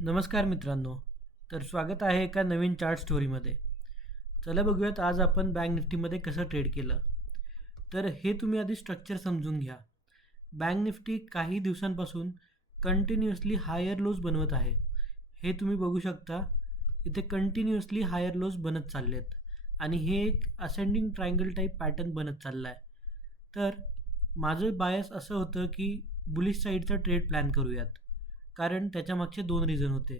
नमस्कार मित्रांनो. तर स्वागत आहे एका नवीन चार्ट स्टोरीमध्ये. चला बघूयात आज आपण बँक निफ्टीमध्ये कसं ट्रेड केलं. तर हे तुम्ही आधी स्ट्रक्चर समजून घ्या. बँक निफ्टी काही दिवसांपासून कंटिन्युअसली हायर लोज बनवत आहे. हे तुम्ही बघू शकता. इथे कंटिन्युअसली हायर लोज बनत चाललेत आणि हे एक असेंडिंग ट्रायंगल टाईप पॅटर्न बनत चालला आहे. तर माझं बायस असं होतं की बुलिश साईडचा ट्रेड प्लॅन करूयात. कारण त्याच्यामागचे दोन रिझन होते.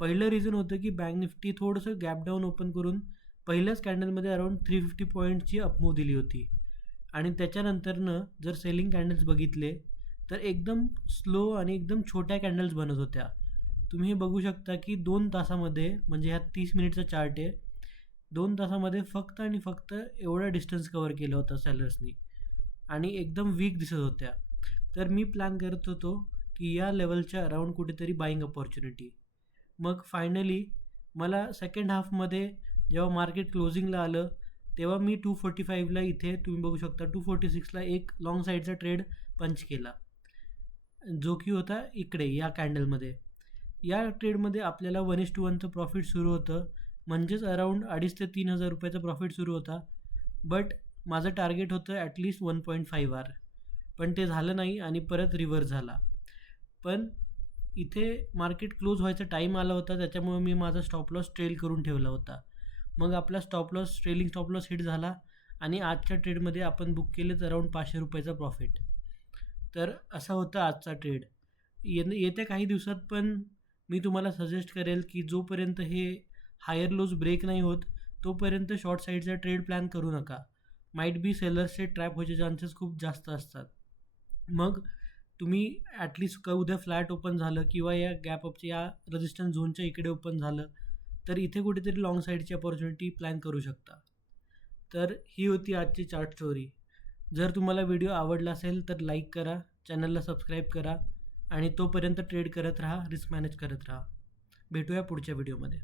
पहिलं रिझन होतं की बँक निफ्टी थोडंसं गॅप डाऊन ओपन करून पहिल्याच कॅन्डलमध्ये अराउंड 350 पॉईंटची अपमूव्ह दिली होती आणि त्याच्यानंतरनं जर सेलिंग कॅन्डल्स बघितले तर एकदम स्लो आणि एकदम छोट्या कॅन्डल्स बनत होत्या. तुम्ही हे बघू शकता की 2 तासामध्ये, म्हणजे ह्या 30 मिनिटचा चार्ट आहे, 2 तासामध्ये फक्त आणि फक्त एवढा डिस्टन्स कव्हर केला होता सेलर्सनी आणि एकदम वीक दिसत होत्या. तर मी प्लॅन करत होतो की या लेवलच्या अराउंड कुठेतरी बाईंग अपॉर्च्युनिटी. मग फायनली मला सेकंड हाफमध्ये जेव्हा मार्केट क्लोजिंगला आलं तेव्हा मी 245ला इथे तुम्ही बघू शकता 246ला एक लाँग साईडचा ट्रेड पंच केला, जो की होता इकडे या कॅन्डलमध्ये. या ट्रेडमध्ये आपल्याला 1:1चं प्रॉफिट सुरू होतं, म्हणजेच अराउंड 2,500 ते 3,000 रुपयाचा प्रॉफिट सुरू होता. बट माझं टार्गेट होतं ॲटलिस्ट 1.5 आर, पण ते झालं नाही आणि परत रिव्हर्स झाला. पण इथे मार्केट क्लोज व्हायचा टाईम आला होता, त्याच्यामुळे मी माझा स्टॉप लॉस ट्रेल करून ठेवला होता. मग आपला stop loss, trailing stop loss hit झाला आणि आजच्या ट्रेडमध्ये आपण बुक केलेच अराउंड 500 रुपयाचा प्रॉफिट. तर असा होता आजचा ट्रेड. येत्या काही दिवसात पण मी तुम्हाला सजेस्ट करेल की जोपर्यंत हे हायर लोज ब्रेक नाही होत तोपर्यंत शॉर्ट साईडचा ट्रेड प्लॅन करू नका. माईट बी सेलर्सचे ट्रॅप व्हायचे चान्सेस खूप जास्त असतात. मग तुम्ही ॲटलिस्ट का उद्या फ्लॅट ओपन झालं किंवा या गॅप अपच्या या रेजिस्टन्स झोनच्या इकडे ओपन झालं तर इथे कुठेतरी लाँग साईडची अपॉर्च्युनिटी प्लॅन करू शकता. तर ही होती आजची चार्ट स्टोरी. जर तुम्हाला व्हिडिओ आवडला असेल तर लाईक करा, चॅनलला सबस्क्राईब करा आणि तोपर्यंत ट्रेड करत राहा, रिस्क मॅनेज करत राहा. भेटूया पुढच्या व्हिडिओमध्ये.